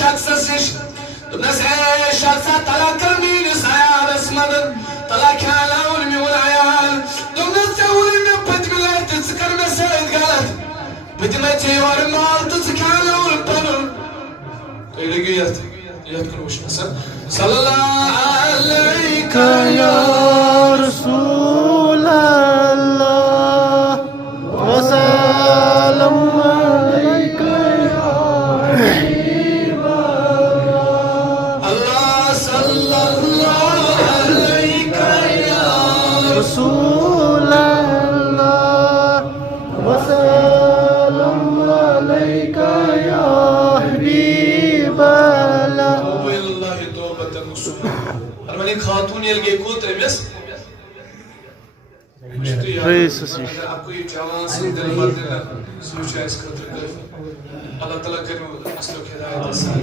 شخص نش دوبنس اے شخصا طلع کر میانس عیالس مدد طلع کھیلاون میون عیال دوبنس ژےٚ مےٚ پٔتمہِ لٹہِ ژٕ کر مےٚ سۭتۍ غلط بہٕ دِمے ژےٚ یورٕ مال تہٕ ژٕ کھیلاون پنُن تُہۍ لٔگِو یتھ کُن وٕچھنس صلی اللہ علیکہ یا رسول اللہ وسلم علیکہ یا حبیب اللہ صلی اللہ علیکہ یا رسول اللہ وسلم علیکہ یا حبیب اللہ توبہ اللہ توبۃ نصوح فرمانی خاتون ییٚلہِ گٔے کوٚت أمِس رئیسس نش اگر آپ کو یہ جوان سے دل بر دینا سوچا اس خطر کر اللہ تعالیٰ کرے اصل ہدایت سال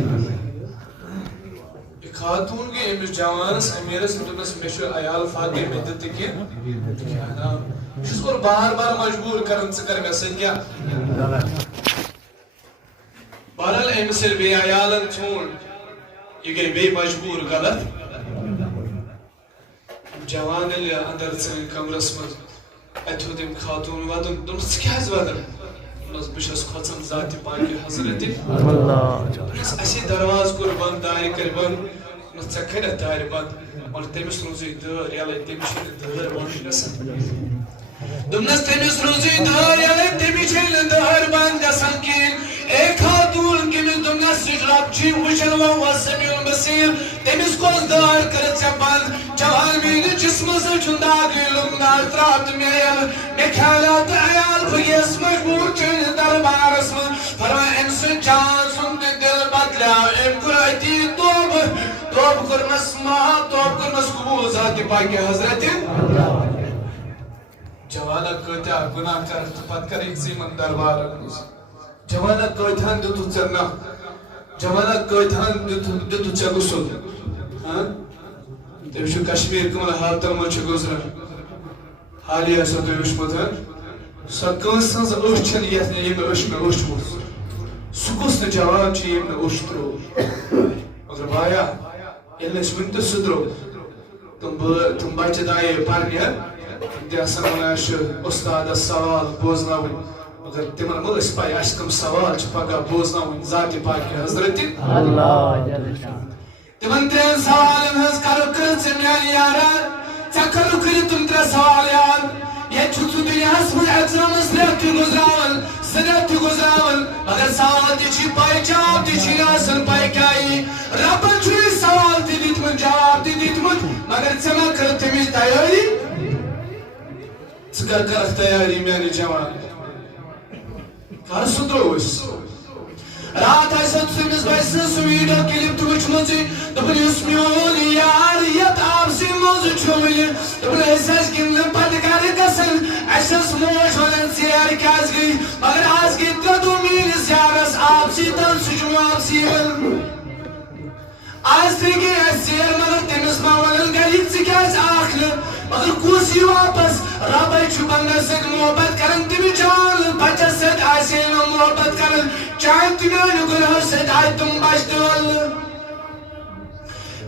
یہ خاتون کے امس جوانس امیرس دوپنس مے چھ عیال فاقے میں دت کی اس کو بار بار مجبور کرن ژٕ کر مے سۭتۍ کیا بہرحال امس بے عیالن ژھون یہ گئی بے مجبور غلط جوان ییٚلہِ اندر ژٕنۍ کمرس منٛز اتہِ ہیوٚت أمۍ خاتون ودُن دوٚپنس ژٕ کیٛازِ ودان دوٚپنس بہٕ چھس کھۄژان ذاتِ پاکہِ حضرتہِ دوٚپنس اسی دروازٕ کوٚر بنٛد دارِ کٔرۍ بنٛد دوٚپنس ژےٚ کٔرِتھ دارِ بنٛد مگر تٔمِس روٗزٕے دٲر یَلے تٔمِس چھِنہٕ دٲر بنٛد گژھان دوٚپنس تٔمِس روٗزٕے دٲر یَلے تٔمِس چھِنہٕ دٲر بنٛد گژھان کِہیٖنۍ اے خاتون کٔمِس دوٚپنس سُہ چھُ رب چھُے وٕچھان وۄنۍ سمیٖل بصیٖر تٔمِس کۄس دٲر کٔرِتھ ژےٚ بنٛد جوان میٲنِس جسمس چھُنہٕ داگٕے لوٚگمُت ترٛاو تہٕ مےٚ یَلہٕ مےٚ کھیٛالیو تہٕ عیال بہٕ گٔیَس مجبوٗر چٲنِس دربارس منٛز فرماے أمۍ سٕنٛدۍ جان سُنٛد تہِ دِل بدلیو أمۍ کوٚر أتی توبہٕ کوٚرمس معاف توبہٕ کوٚرمس قبوٗل ذاتِ پاکہِ حضرتہِ جوانا کۭتیاہ گُناہ کر تہٕ پتہٕ کَرٕکھ ژٕ یِمن دربارن منٛز جوانا کۭتہن دِتُتھ ژےٚ نکھ جوانا کۭتہن دِتُتھ ژےٚ غُسل تٔمِس چھُ کشمیٖر کٕمن حالتن منٛز چھُ گُزران حالی آسیو تۄہہِ وٕچھمُت سۄ کٲنٛسہِ ہٕنٛز أچھ چھَنہٕ یتھ نہٕ ییٚمۍ أچھ مےٚ أچھ وٕچھ سُہ کُس نہٕ جوان چھُ ییٚمۍ نہٕ أچھ ترٛوو مگر بایا ییٚلہِ نہٕ أسۍ وُنہِ تہِ سُدرو تِم بچہٕ دایے پرنہِ تِم تہِ آسان ونان چھِ اُستادس سوال بوزناوٕنۍ مگر تِمن مہ ٲسۍ پاے اسہِ کٕم سوال چھِ پگاہ بوزناوٕنۍ ذاتِ پاکہِ حضرتہِ تِمن ترٛٮ۪ن سوالن ہٕنٛز کرو کٔرِتھ ژٕ میانہِ یارا ژےٚ کٔرٕکھ کٔرِتھ تِم ترٛےٚ سوال یاد ییٚتہِ چھُکھ ژٕ دُنیاہس منٛز اٮ۪ژرٲمٕژ رٮ۪تھ تہِ گُزراوان زٕ رٮ۪تھ تہِ گُزراوان مگر سوال تہِ چھی پاے جواب تہِ چھی نہٕ آسان پاے کیٛاہ یی ربن چھُے سوال تہِ دِتمُت جواب تہِ دِتمُت مگر ژےٚ ما کٔرٕتھ تَمِچ تیٲری ژٕ کر کَرکھ تیٲری میانہِ جوان کر سُدرو أسۍ رات آسیو تٔمِس بچہِ سٕنٛز سُہ ویٖڈیو کِلِپ تہِ وٕچھمٕژٕے دوٚپُن یُس میون یار یتھ آبسٕے منٛز چھُ وٕنہِ دوٚپُن أسۍ ٲسۍ گِنٛدنہٕ پتہٕ گرٕ گژھان اَسہِ ٲس موج ونان ژیر کیٛازِ گٔے مگر آز گٔے 3 دۄہ میٲنِس یارس آبسٕے تل سُہ چھُ واپسٕے یِوان آز تہِ گٔے اَسہِ ژیر مگر تٔمِس ما ونان گرِکۍ ژٕ کیٛازِ آکھ نہٕ مگر کُس یی واپس ربے چھُ بنٛدس سۭتۍ محبت کران تٔمِس جان بچس سۭتۍ آسہِ ہے نہٕ محبت کران چاہے تہِ میانہِ گُناہو سۭتۍ آیہِ تِم بچہٕ تہِ ولنہٕ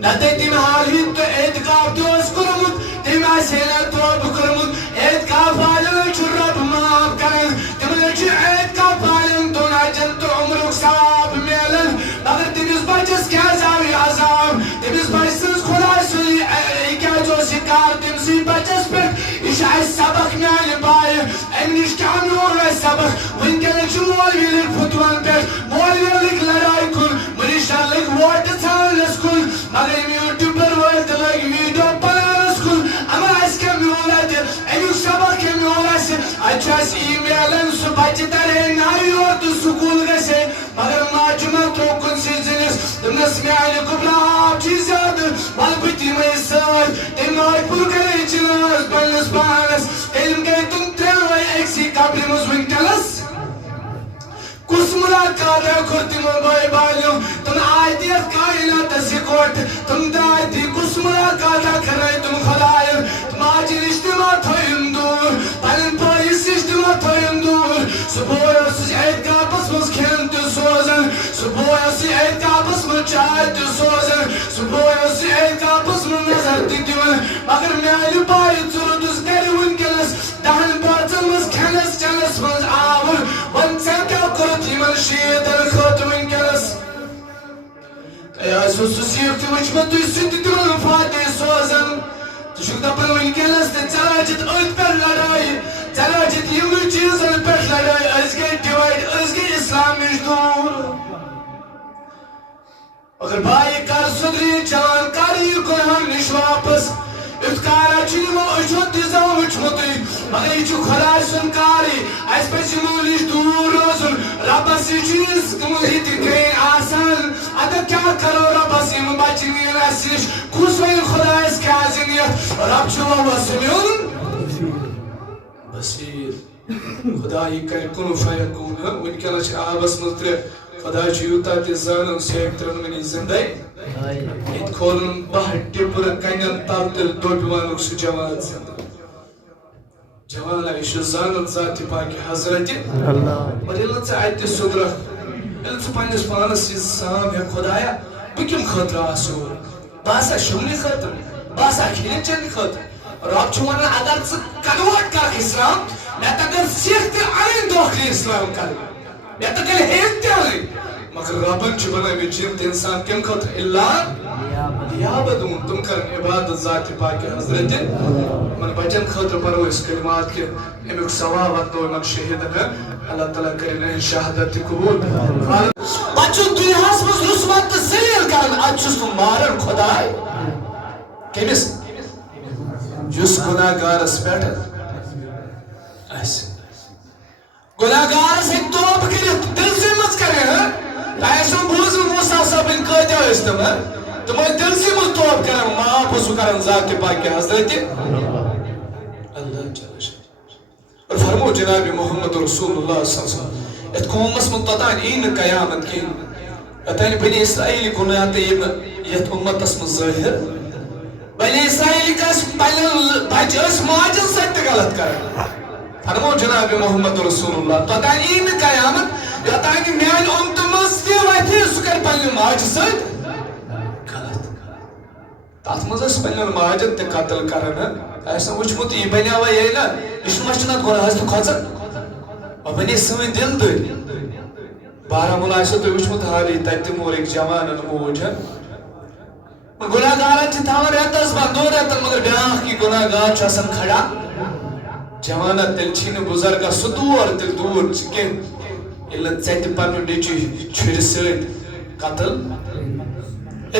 نتہٕ تٔمۍ حالہِ تہٕ اعتکاف تہِ اوس کوٚرمُت تٔمۍ آسہِ ہے نہٕ توبہٕ کوٚرمُت اعتکاف والٮ۪ن چھُ رب معاف کران تِمن چھُ اعتکاف والٮ۪ن 2 ہَچن تہٕ عمرُک ثواب میلان مگر تٔمِس بچس کیٛازِ آو یہِ عذاب تٔمِس بچہِ سٕنٛز خۄداے سُنٛد یہِ کیٛازِ اوس یہِ کار تٔمسٕے بچس پٮ۪ٹھ یہِ چھُ اسہِ سبق میانہِ بایہِ امہِ نِش کیٛاہ میول اسہِ سبق وٕنکٮ۪ن چھُ مولوی لٔگۍ فتوَن پٮ۪ٹھ مولوی لٔگۍ لڑایہِ کُن مٔنِشٹر لٔگۍ ووٹہٕ ژھانڈنس کُن مگر یِم یوٗٹیوٗبر وٲلۍ تہِ لٔگۍ ویٖڈیو بناونس کُن اما اسہِ کیٛاہ میول اتہِ امیُک سبق کیٛاہ میول اسہِ اتہِ چھُ اسہِ یی میلان سُہ بچہِ ترِ ہے ناوِ یور تہٕ سکوٗل گژھِ ہے مگر ماجہِ ما تروو کُنسٕے زٔنِس دوٚپنس میانہِ گُبراہ چھُے زیادٕ ولہٕ بہٕ دِمے سۭتۍ تٔمۍ آے پُرکرے چِناز پننِس پانس تیٚلہِ گٔے تِم ترٛٮ۪نوَے أکسٕے کپرِ منٛز وٕنکٮ۪نس کُس مُلاقاتا کوٚر تِمو بٲے بالیو تِم آے تہِ یتھ کایناتس اِکوٹہٕ تِم درٛاے تہِ کُس مُلاقاتا کرنٲے تِم خۄداین ماجہِ نِش تہِ ما تھٲیِم دوٗر پنٕنۍ بٲیِس نِش تہِ ما تھٲیِم دوٗر سُہ بوے اوسُس اعتکافس منٛز کھٮ۪ن تہِ سوزان سُہ بوے اوس اعتکافس چاہت سوزن صبح سے کاپس من نظر دیون مگر میانہ پائے ضرورت گر ونکس دہن بازن مز کھنس چنس مز آور ون ژےٚ کیٛاہ کوٚرُتھ یمن شیٖتن خٲطرٕ ونکس سیٖکھ تہِ وٕچھمت تُہۍ سُہ تہِ تِمن فاتح سوزن ژٕ چھُکھ دپان ونکس تہِ ژےٚ لاجِتھ أتھۍ پٮ۪ٹھ لڑٲے ژےٚ لاجِتھ یِمنٕے چیٖزن پٮ۪ٹھ لڑٲے أسۍ گٔے ڈِوایڈ أسۍ گٔے اسلام نِش دوٗر اگر بھائی کر سدری جان کر یہ گناہ نش واپس یُتھ کارا چھُ یِمو أچھو تہِ زن وٕچھمُتٕے مگر یہِ چھُ خۄداے سُنٛد کارٕے اَسہِ پَزِ یِمو نِش دوٗر روزُن رۄبس یہِ چھُ یہِ تہِ کرٛیٚہن آسان اَدٕ کیٛاہ کرو رۄبس یِم بچہِ نِن اَسہِ نِش کُس وَنہِ خۄدایس کیٛازِ نِتھ رۄب چھُ وسیٖل بصیٖر خۄدا یہِ کرِ کُن فیکوٗن وٕنکٮ۪نس چھِ آبس منٛز ترٛےٚ خدا چھُ یوٗتاہ تہِ زانان سُہ ہیٚکہِ ترٛنوٕنی زِندَے ییٚتہِ کھولُن باہ ٹِپرٕ کَنٮ۪ن تل تیٚلہِ دوٚپہِ وَنُکھ سُہ جوان زِندٕ جوانا یہِ چھُ زانان ذاتِ پاکہِ حضرتِ اور ییٚلہِ نہٕ ژٕ اَتہِ تہِ سُدرکھ ییٚلہِ ژٕ پنٛنِس پانس یہِ سام ہیٚکھ خۄدایا بہٕ کَمہِ خٲطرٕ آسہٕ اور بہٕ آسا شوٚنٛگنہِ خٲطرٕ بہٕ آسا کھٮ۪نہِ چٮ۪نہِ خٲطرٕ رۄب چھُ وَنان اگر ژٕ کنوٲٹ کَرکھ اِسلام مےٚ تَگن سِکھ تہِ اَنٕنۍ دھوکہٕ اِسلام کَرٕنۍ مےٚ تَگن ہیٚنۍ تہِ اَنٕنۍ مگر رۄبن چھُ بنٲومٕتۍ یِم تہِ اِنسان کَمہِ خٲطرٕ اِلا لیابدوٗن تِم کرن عبادت ذاتِ پاکہِ حضرتِ یِمن بچن خٲطرٕ پرو أسۍ کلمات کہِ امیُک ثواب واتنو یِمن شہیٖدن اللہ تعالیٰ کٔرِنۍ یِہنٛز شہادت تہِ قبوٗل پتہٕ چھُ دُنیاہس منٛز رُسوت تہٕ ذلیٖل کران اَدٕ چھُس بہٕ ماران خۄداے کٔمِس یُس گُناہ گارس پٮ۪ٹھ آسہِ گُناہ گارس ہیٚکہِ توبہٕ کٔرِتھ دِلسٕے منٛز کرِ تۄہہِ آسیو بوٗزمُت موسیٰ صٲبٕنۍ کۭتیاہ ٲسۍ تِم تِم ٲسۍ دِلسٕے منٛز توبہٕ کران معاف اوسُکھ کران ذاتِ پاکہِ حضرتِ اللہ اور فرمو جناب محمد رسول اللہ صلی اللہ علیہ وسلم یتھ قومس منٛز توٚتانۍ یی نہٕ قیامت کِہیٖنۍ یوٚتانۍ بنی اسرائیلی گُناہ تہِ یِم یتھ اُمتس منٛز ظٲہِر بنی اسرائیلی ٲسۍ پنٕنٮ۪ن بچہِ ٲسۍ ماجن سۭتۍ تہِ غلط کران فرمو جناب محمد رسول اللہ توٚتانۍ یی نہٕ قیامت یوٚتانۍ میانہِ اُمتہٕ منٛز تہِ وتھِ سُہ کرِ پننہِ ماجہِ سۭتۍ غلط تتھ منٛز ٲسۍ پننٮ۪ن ماجن تہِ قتل کران آسہِ وٕچھمُت یہِ بنیٛاوا ییٚلہِ نہ یہِ چھُ ما چھُنہٕ اتھ گۄناہس تہِ کھۄژان وۄنۍ بنے سٲنۍ دِل دٔرۍ بارہمولہ آسیو تۄہہِ وٕچھمُت حالٕے تتہِ تہِ مور أکۍ جوانن موج گُناہ گارن چھِ تھاوان رٮ۪تس بنٛد دۄن رٮ۪تن مگر بیٛاکھ یہِ گُناہ گار چھُ آسان کھڑا جوانا تیٚلہِ چھی نہٕ بُزرگس سُہ دور تیٚلہِ دوٗر چھِ کیٚنٛہہ ییٚلہِ نہٕ ژےٚ تہِ پنُن نیٚچوۍ چھُرِ سۭتۍ قتل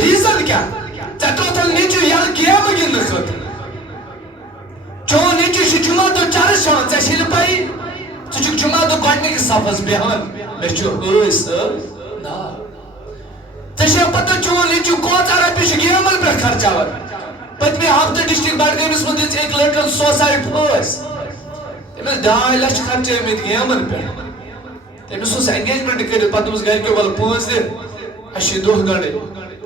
ریٖزن کیٛاہ ژےٚ ترٛووتھن نیٚچوۍ یلہٕ گیمہٕ گِنٛدنہٕ خٲطرٕ چون نیٚچوۍ چھُ جُمعہ دۄہ چرس چٮ۪وان ژےٚ چھے نہٕ پیی ژٕ چھُکھ جُمعہ دۄہ گۄڈنِکِس صفس بیٚہوان مےٚ چھُ ٲسۍ صٲب ناو ژےٚ چھے پتہ چون نیٚچوۍ کۭژاہ رۄپیہِ چھُ گیمن پٮ۪ٹھ خرچاوان پٔتمہِ ہفتہٕ ڈسٹرک بڈگٲمِس منٛز دِژ أکۍ لڑکن سوسایڈ پھٲسۍ تٔمِس 2 لچھ خرچٲومٕتۍ گیمن پٮ۪ٹھ تٔمِس اوس اینگیجمنٹ کٔرِتھ پتہٕ دوٚپُس گرِکیو ولہٕ پونٛسہٕ دِ اَسہِ چھِ دۄہ گنٛڈٕنۍ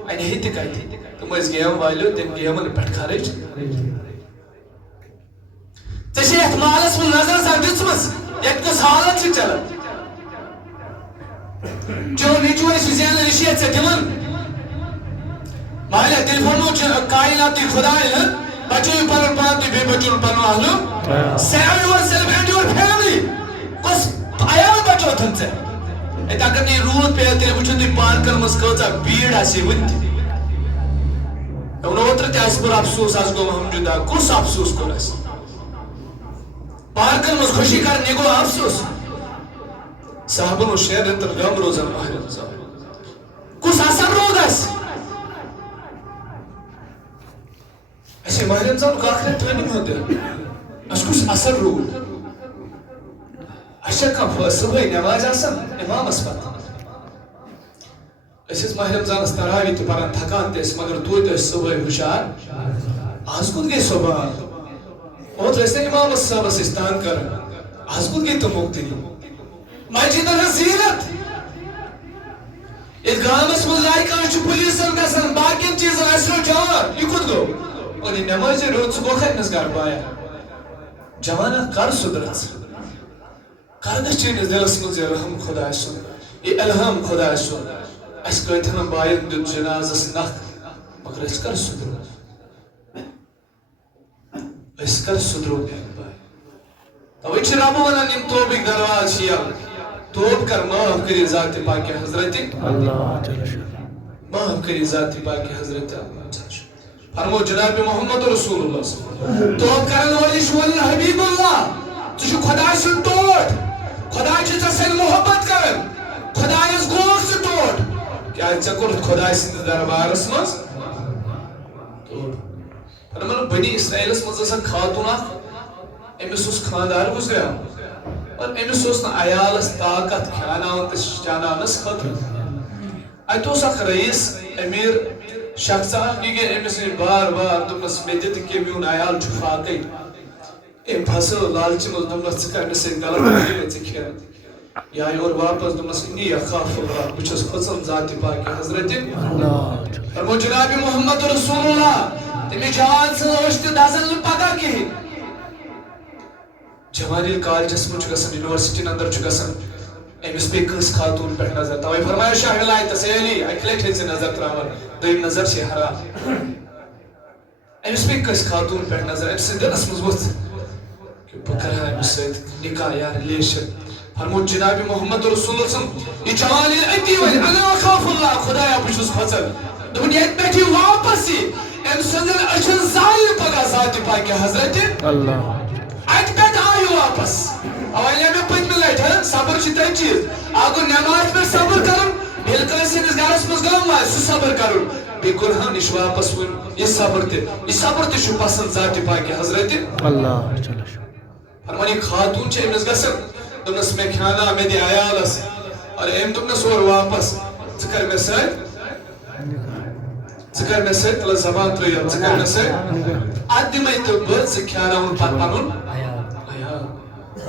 اَنہِ ہے تہِ کتہِ تِم ٲسۍ گیم والیو تٔمۍ گیمن پٮ۪ٹھ خرٕچ ژےٚ چھے یتھ مالس منٛز نظر زن دِژمٕژ ییٚتہِ کُس حالت چھِ چلان چون نیٚچوٗ ٲسۍ زینان یہِ چھِ ژےٚ دِوان مالیا تیٚلہِ فرمو کایناتٕے خۄداے بچٲیِو پنُن پان تہٕ بیٚیہِ بچٲیِو پنُن اہلُک save yourself and your family کُس عیال بچوتھن ژےٚ اَتہِ اگر نہٕ یہِ روٗد پیٚیہِ تیٚلہِ وٕچھِو تُہۍ پارکن منٛز کۭژاہ بھیٖڑ آسہِ ہے وٕنہِ تہِ مےٚ ووٚن اوترٕ تہِ اَسہِ کوٚر افسوٗس اَسہِ گوٚو ہم جُدا کُس افسوٗس کوٚر اَسہِ پارکن منٛز خوشی کرٕنۍ یہِ گوٚو افسوٗس صاحبن اوس 6 رٮ۪تن غم روزان ماہِ رمضان کُس اثر روٗد اَسہِ اَسے ماہِ رمضانُک اکھ رٮ۪تھ ٹٲنِم ہیوٚت اَسہِ کُس اثر روٗد اَسہِ چھا کانٛہہ صُبحٲے نٮ۪ماز آسان اِمامس پتہٕ أسۍ ٲسۍ ماہِ رمضانس تراوی تہِ پران تھکان تہِ ٲسۍ مگر توتہِ ٲسۍ صُبحٲے ہُشار آز کوٚت گٔے صبح اوترٕ ٲسۍ نہ اِمامس صٲبس أسۍ تنگ کران آز کوٚت گٔے تِم مُختٔری مسجدن ہٕنٛز زیٖنت ییٚلہِ گامس منٛز لڑِ کانٛہہ چھُ پُلیٖسن گژھان باقین چیٖزن اَسہِ روٚٹ جان یہِ کوٚت گوٚو اور یہِ نٮ۪مازے روٚٹ ژٕ گوٚو کتنس گرٕ بایا جوانا کر سُدرس کر گژھِ چٲنِس دِلس منٛز یہِ رحم خۄداے سُنٛد یہِ الہام خۄداے سُنٛد اس کتن باین دیت جنازس نخ مگر اس کر سدرو اس کر سدرو توے چھ رب ونان یم توبک درواز یا توب کر معاف کری ذات پاک حضرت اللہ جل شان معاف کری ذات پاک حضرت فرمو جناب محمد رسول اللہ صلی اللہ علیہ وسلم توب کرن ولی شول حبیب اللہ تو خدا سن ٹوٹ خدا چھ سن محبت کرن خدا اس گوش سے ٹوٹ کیا چکر خدا سن دربارس مز ٹوٹ فرمان بنی اسرائیل مز اس خاتون امس اس خاندار گزریا اور امس اس عیالس طاقت کھاناون تو چانانس خطر ات اس اخ رئیس امیر شخص یہ امس بار بار دس مے دت کہ میون عیال چھ فاقے ام پھسو لالچ مز دس ثہ کر سے غلط کھیر یا اور واپس دس انی اخاف اللہ بچس کھسن ذات پاک حضرت اللہ فرمو جناب محمد رسول اللہ تمی جوان سوشت دزن پتہ کی جوانی کالجس من گسن یونیورسٹی اندر گسن امس پہ کس خاتون پہ نظر توے فرمایا شاہ ولایت تسلی اکلٹ ہز نظر تراون دیم نظر سے حرام امس پہ کس خاتون پہ نظر امس دلس مز وت کہ بکرا امس نکاح یا ریلیشن فرمو جناب محمد رسول اللہ یہ جوانی اتی ول انا اخاف اللہ خدایا بچس کھسن دنیا بیٹھی واپس ام سندن اچھن زائل پگا ذات پاک حضرت اللہ ات پہ آئی واپس اولی میں پتم لٹ صبر تین چیز اگر نماز پہ صبر کرن بالکل سنس گرس مز گم سہ صبر کرن بیٚیہِ گناہ نش واپس ون یہ صبر تہ پسند ذات پاک حضرت اللہ فرمان یہ خاتون امس گسن دس مے کھانا مے دی عیالس اور ام دس اور واپس ثر مے ثر مے ست زبان تریم ثر مے ست ات دمے تو بہ کھانا پتہ پنن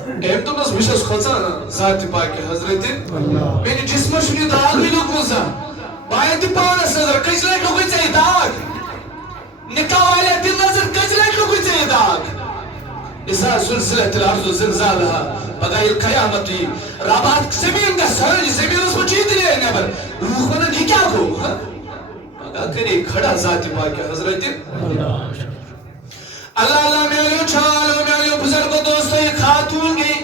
ام دس بس کھوژان ذات پاک حضرت میانہ جسمس چھ داغ لوگمت باین تہ پانس نظر کچ لٹ لوگ ژے داغ نکاح والے دل نظر کچ لٹ لوگ ژے داغ اذا زلزلت الارض زلزالها پگہ یل قیامت ربات زمین کا سر زمین اس چیت لے نبر روح ون یہ کیا گو پگہ کرے کھڑا ذات پاک حضرت اللہ اللہ میلو چھالو میلو بزرگ دوستو یہ خاتون گئی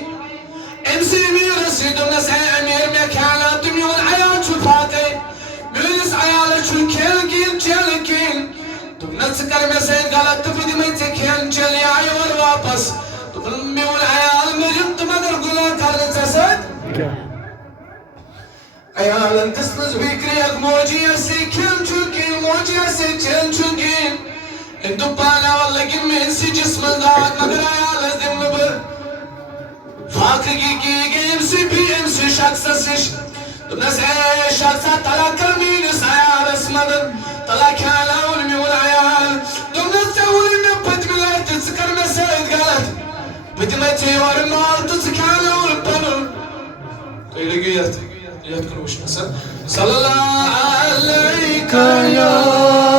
ام سے میر رسیدن سے امیر میں خیالات میون عیال چھپاتے میونس عیال چھن کھیل گیل چل گیل تم نس کر میں سے غلط فید میں سے کھیل چلی آئی اور واپس تم میون عیال مجھم تم اگر گناہ کرنے سے ساتھ عیال انتس نس بکری اگ موجی ایسے کھیل چکی موجی ایسے چل چکی انتو پانا واللگن میں انسی جسم داغ مگر عیال دم بر فاقگی کی گئی امسی بھی امسی شخص سش تم نس اے شخصا تلا کرمین اس عیال اسمدن تلا کھالا علمی والعیال تم نس اولی میں پت ملائی تذکر میں سید غلط پت میں تیوار مال تذکالا والپنن تو یہ لگی یاد کنوش مثلا صلی اللہ علیکہ یا